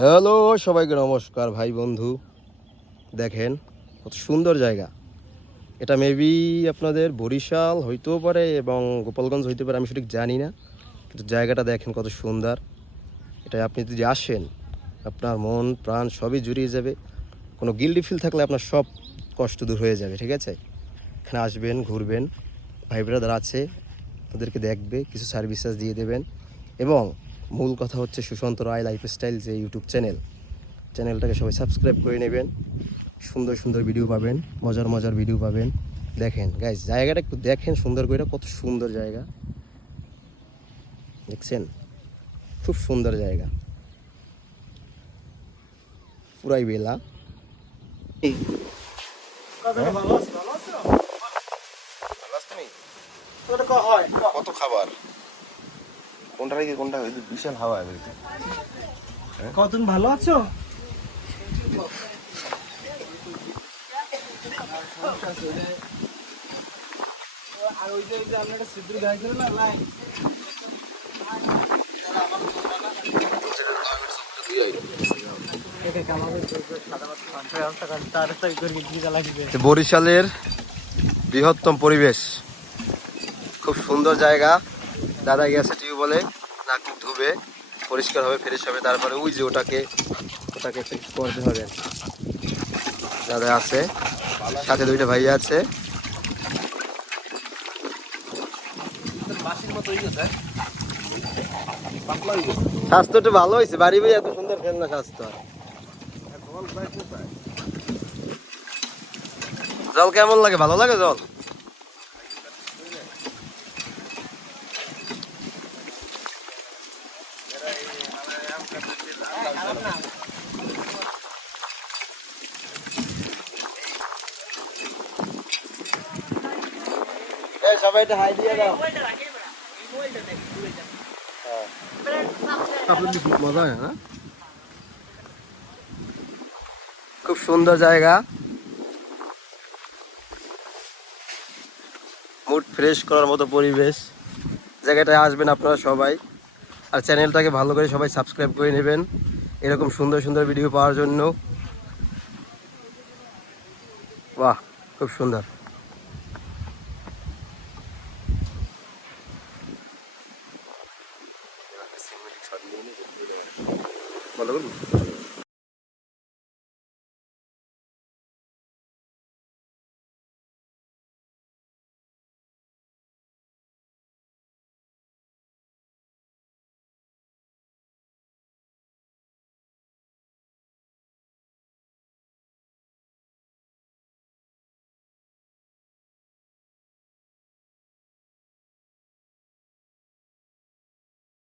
Hello, সবাইকে নমস্কার ভাই বন্ধু। দেখেন কত সুন্দর জায়গা। এটা মেবি আপনাদের বরিশাল হইতেও পারে এবং গোপালগঞ্জ হইতে পারে, আমি সঠিক জানি না, কিন্তু জায়গাটা দেখেন কত সুন্দর। এটা আপনি যদি আসেন আপনার মন প্রাণ সবই জুড়িয়ে যাবে। কোনো গিল্টি ফিল থাকলে আপনার সব কষ্ট দূর হয়ে যাবে। ঠিক আছে, এখানে আসবেন, ঘুরবেন, ভাই ব্রাদার আছে, তাদেরকে দেখবে, কিছু সার্ভিসেস দিয়ে দেবেন। এবং মূল কথা হচ্ছে সুশান্ত রায় লাইফস্টাইল যে ইউটিউব চ্যানেলটাকে সবাই সাবস্ক্রাইব করে নেবেন। সুন্দর সুন্দর ভিডিও পাবেন, মজার মজার ভিডিও পাবেন। দেখেন গাইজ, জায়গাটা একটু দেখেন সুন্দর করে, কত সুন্দর জায়গা দেখছেন, খুব সুন্দর জায়গা, পুরাই বেলা। কত খাবার, কোনটা রেখে কোনটা, বিশাল হাওয়া। কত তুমি ভালো আছো? আর ওই যে আমরা একটা সিদ্ধ গাইছিল না লাইন, বরিশালের বৃহত্তম পরিবেশ, খুব সুন্দর জায়গা। দাদা গেছে টিউবওয়েলে, নাক মুখ ধুবে, পরিষ্কার হবে, ফ্রেশ হবে, তারপরে ওই যে ওটাকে ফিক্স করতে হবে। দাদা আছে, সাথে দুইটা ভাইয়া আছে। স্বাস্থ্য একটু ভালো হয়েছে, বাড়ি বাড়ি এত সুন্দর খেলনা স্বাস্থ্য। জল কেমন লাগে, ভালো লাগে জল? সবাই একটা হাই দিয়ে দাও। মজা হয় না? খুব সুন্দর জায়গা, মুড ফ্রেশ করার মতো পরিবেশ। জায়গাটায় আসবেন আপনারা সবাই, আর চ্যানেলটাকে ভালো করে সবাই সাবস্ক্রাইব করে নেবেন এরকম সুন্দর সুন্দর ভিডিও পাওয়ার জন্য। বাহ, খুব সুন্দর। বলো।